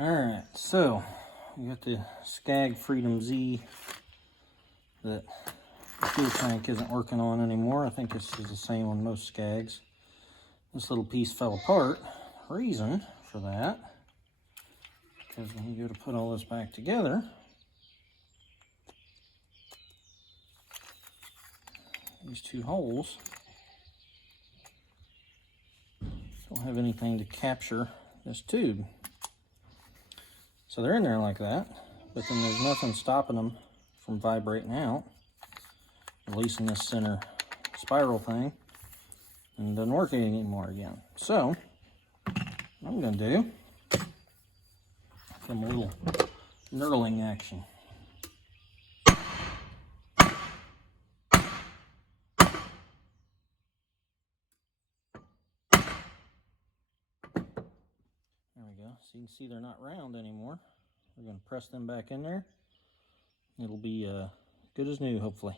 Alright, so we got the Scag Freedom Z that the fuel tank isn't working on anymore. I think this is the same on most Scags. This little piece fell apart. Reason for that, because when you go to put all this back together, these two holes don't have anything to capture this tube. So they're in there like that, but then there's nothing stopping them from vibrating out, releasing this center spiral thing, and it doesn't work anymore again. So what I'm going to do, some little knurling action. There we go. So you can see they're not round anymore. We're going to press them back in there. It'll be good as new, hopefully.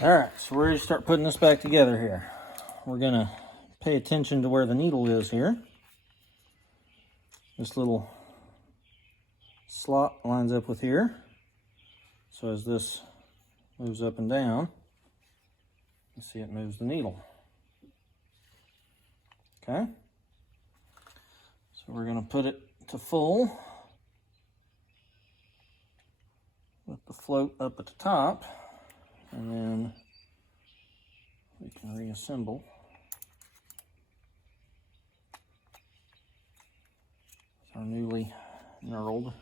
Alright, so we're ready to start putting this back together here. We're going to pay attention to where the needle is here. This little slot lines up with here. So as this moves up and down, you see it moves the needle. Okay? So we're going to put it to full with the float up at the top, and then we can reassemble our newly knurled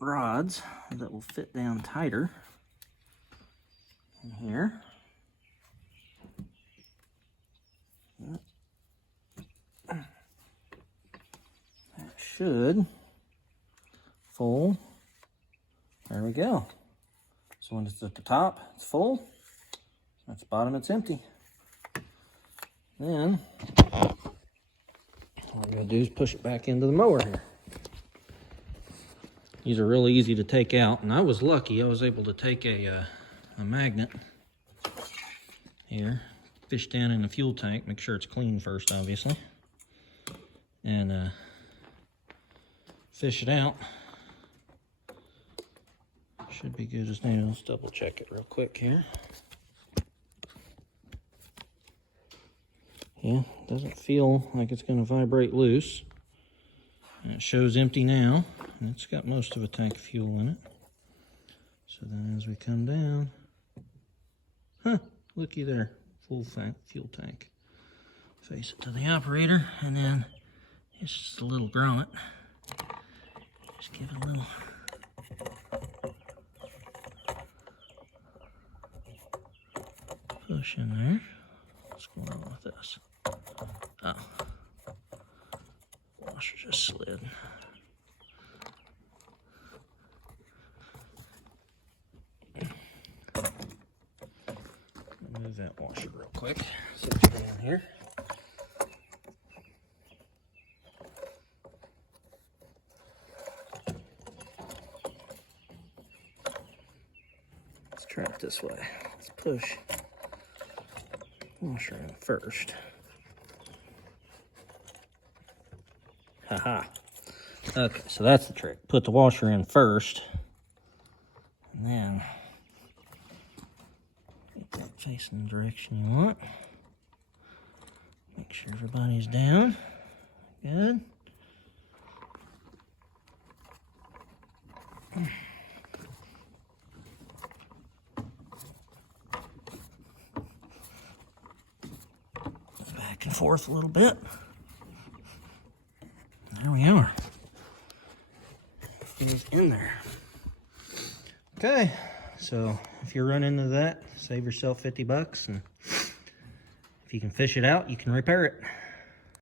rods that will fit down tighter in here. That should full. There we go. So when it's at the top, it's full. At the bottom, it's empty. Then what we're going to do is push it back into the mower here. These are really easy to take out, and I was lucky. I was able to take a magnet here, fish down in the fuel tank, make sure it's clean first, obviously, and fish it out. Should be good as new. Let's double check it real quick here. Yeah, doesn't feel like it's going to vibrate loose. And it shows empty now, and it's got most of a tank of fuel in it. So then as we come down, looky there, full fuel tank. Face it to the operator, and then it's just a little grommet. Just give it a little push in there. What's going on with this? Oh, washer just slid. Move that washer real quick. See what's going on here. Let's try it this way. Let's push the washer in first. Haha. Okay, so that's the trick. Put the washer in first, and then get that facing the direction you want. Make sure everybody's down. Good. Back and forth a little bit. There we are. It's in there. Okay, so if you run into that, save yourself $50, and if you can fish it out, you can repair it.